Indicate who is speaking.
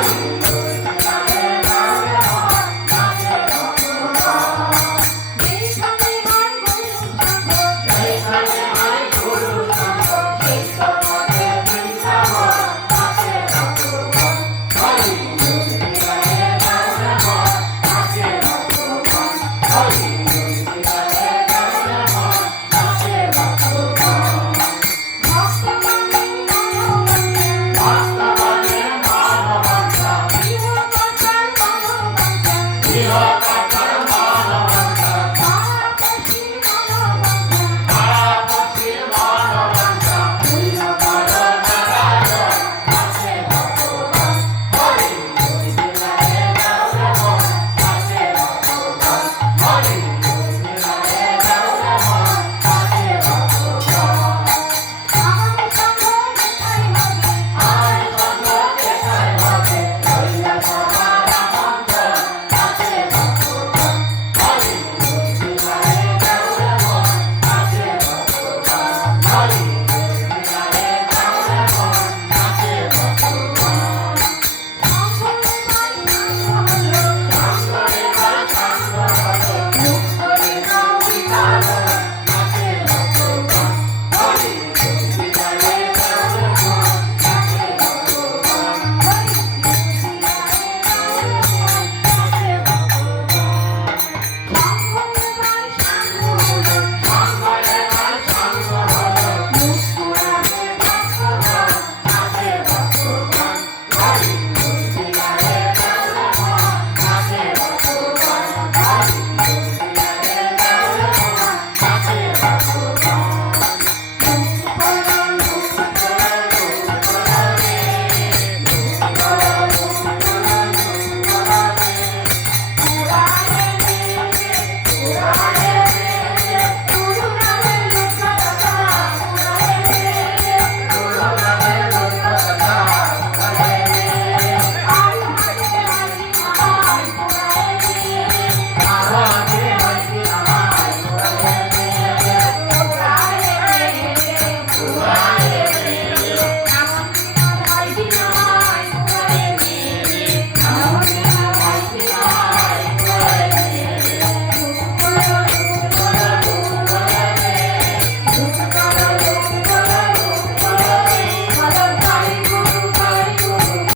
Speaker 1: Bye. Ai.